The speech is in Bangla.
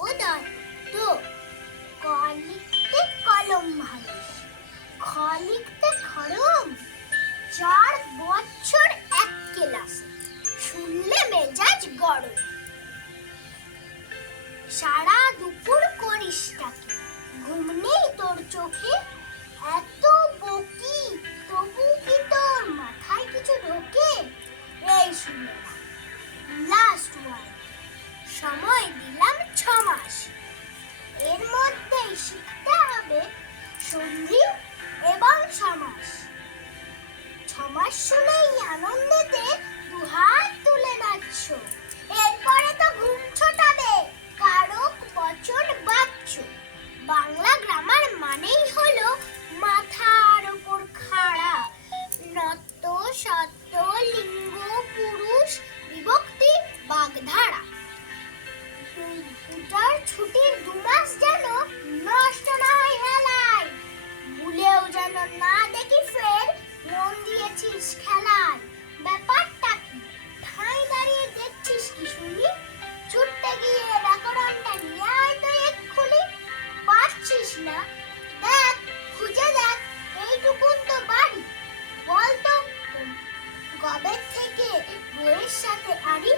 দেবদত্ত। ক লিখতে কলম ভাঙিস, খ লিখতে খড়ম, 4 বছর এক ক্লাসে, শুনলে মেজাজ গরম। সারা দুপুর করিসটাকে, ঘুম নেই তোর চোখে, এত বকি তবু কি তোর মাথায় কিছু ঢোকে? এই শুনে না, লাস্ট ওয়ান, সময় দিলাম 6 মাস, এর মধ্যেই শিখতে হবে সন্ধি এবং সমাস। 6 মাস শুনেই আনন্দেতে দুহাত তুলে নাচছ, এরপরে তো ঘুম ছোটাবে, কারক বচন বাচ্চ। বাংলা গ্রামার মানেই হলো মাথার উপর খাড়া, নত্ব সত্য লিঙ্গ পুরুষ বিভক্তি বাগধারা। দুটার ছুটির 2 মাস যেন নষ্ট না হয় হেলায়, ভুলেও যেন না দেখি ফের মন দিয়েছিস খেলায়। ব্যাপারটা কি ঠাঁই দাঁড়িয়ে দেখছিস কি শুনি? ছুটতে গিয়ে ব্যাকরণটা নিয়ে আয় তো এক্ষুনি। পারছিস না? দেখ, খুঁজে দেখ, এইটুকুন তো বাড়ি। বল তো কবে থেকে বইয়ের সাথে আড়ি?